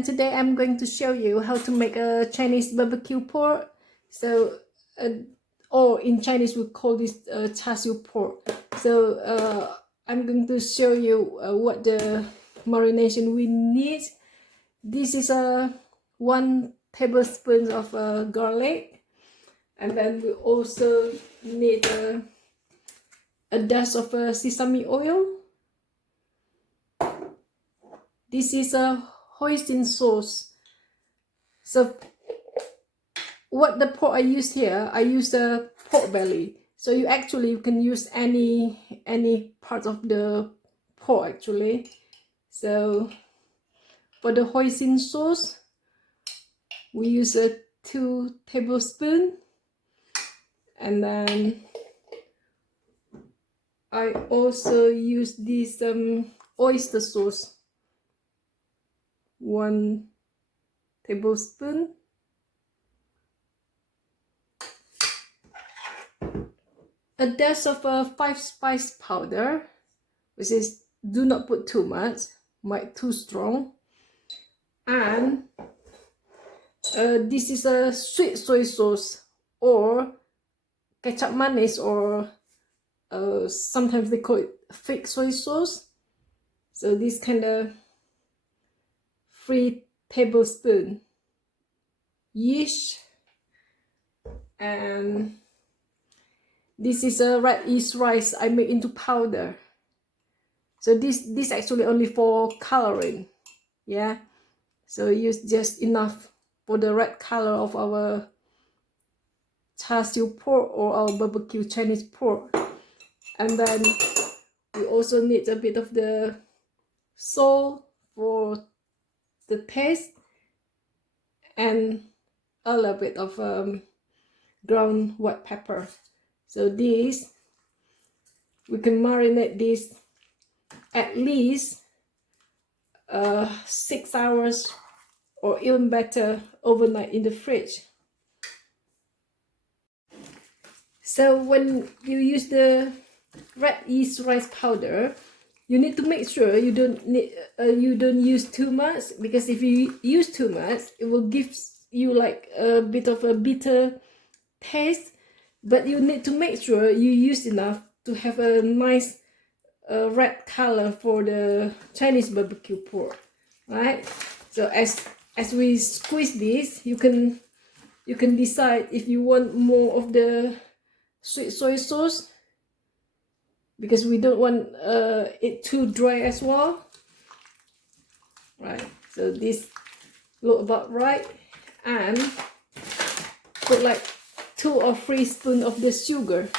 and today I'm going to show you how to make a Chinese barbecue pork. So or in Chinese we call this char siu pork. So I'm going to show you what the marination we need. This is a 1 tablespoon of garlic, and then we also need a dash of sesame oil. This is a hoisin sauce. So what the pork I use here, I use a pork belly. So you can use any part of the pork actually. So for the hoisin sauce, we use a 2 tablespoons, and then I also use this oyster sauce, 1 tablespoon. A dash of 5 spice powder, which is, do not put too much, might too strong. And this is a sweet soy sauce, or ketchup mayonnaise, or sometimes they call it fake soy sauce. So this kind of 3 tablespoons yeast, and this is a red yeast rice I make into powder. So this actually only for coloring, yeah. So use just enough for the red color of our char siu pork or our barbecue Chinese pork. And then we also need a bit of the salt for the taste, and a little bit of ground white pepper. So this, we can marinate this at least 6 hours, or even better, overnight in the fridge. So when you use the red yeast rice powder, you need to make sure you don't use too much, because if you use too much, it will give you like a bit of a bitter taste. But you need to make sure you use enough to have a nice red color for the Chinese barbecue pork, right? So as we squeeze this, you can decide if you want more of the sweet soy sauce, because we don't want it too dry as well, right? So this look about right, and put like 2 or 3 spoons of the sugar,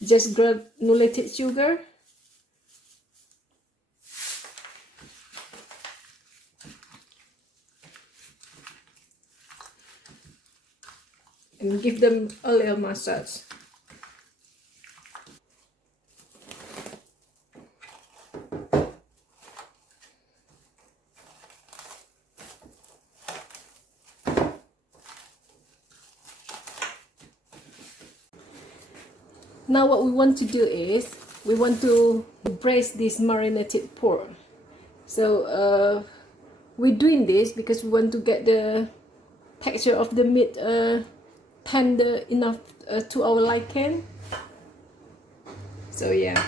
just granulated sugar. And give them a little massage. Now what we want to do is, we want to braise this marinated pork. So we're doing this because we want to get the texture of the meat tender enough to our liking. So yeah.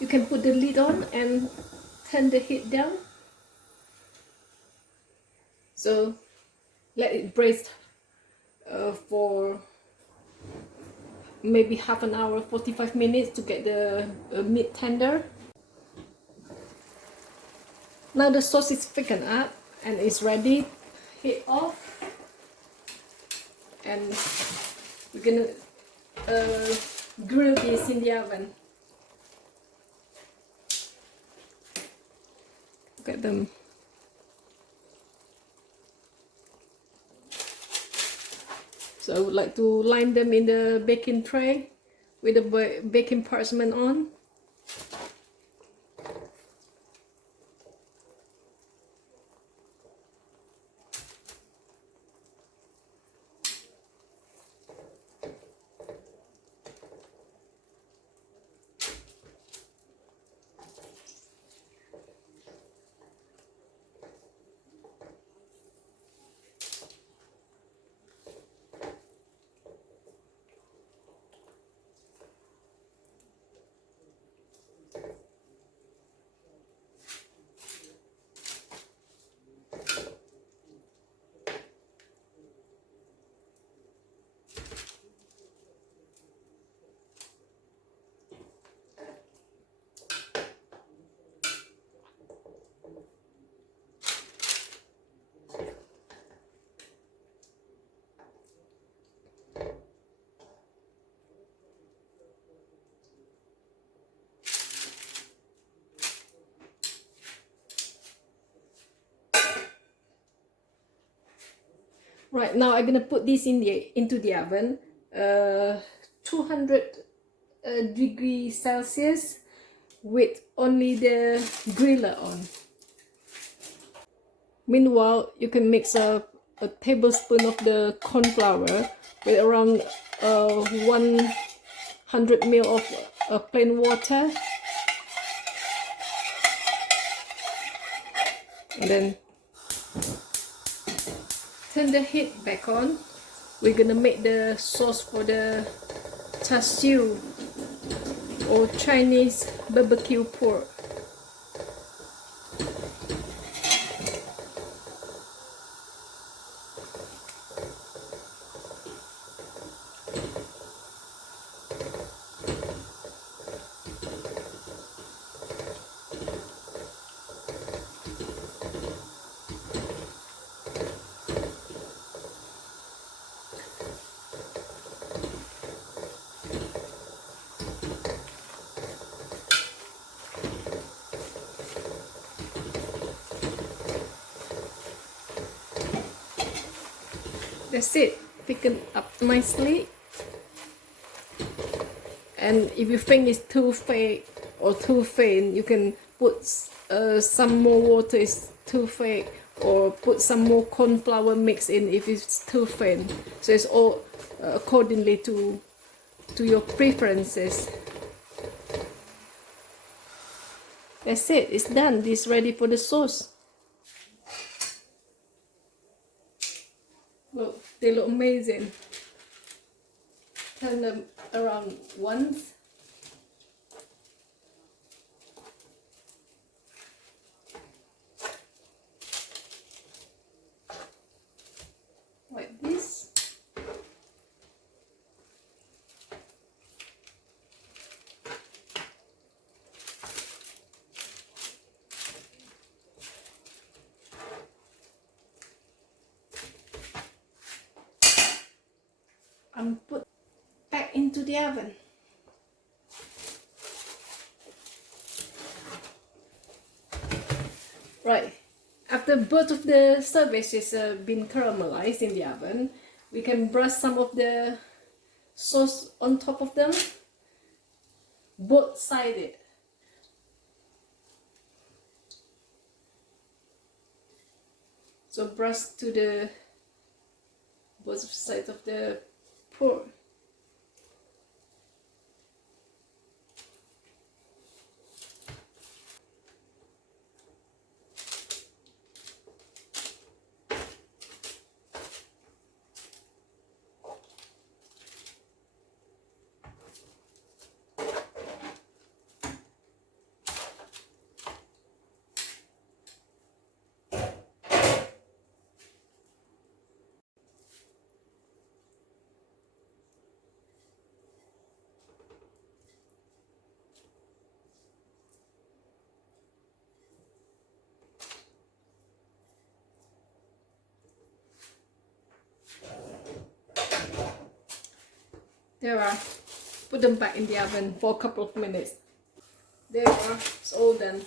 You can put the lid on and turn the heat down. So let it braise for maybe half an hour, 45 minutes to get the meat tender. Now the sauce is thickened up and it's ready. Heat off, and we're gonna grill this in the oven. Look at them. So I would like to line them in the baking tray with the baking parchment on. Right, now I'm gonna put this into the oven, 200 degrees Celsius with only the griller on. Meanwhile, you can mix a tablespoon of the corn flour with around 100 ml of plain water, and then turn the heat back on. We're gonna make the sauce for the char siew or Chinese barbecue pork. That's it, thicken up nicely. And if you think it's too thick or too thin, you can put some more water. It's too thick, or put some more corn flour mix in if it's too thin. So it's all accordingly to your preferences. That's it, it's done. This is ready for the sauce. Look, they look amazing. Turn them around once. Like this. And put back into the oven. Right, after both of the sandwiches have been caramelized in the oven, we can brush some of the sauce on top of them, both sided. So brush to the both sides of the pork. There are. Put them back in the oven for a couple of minutes. There you are. It's all done.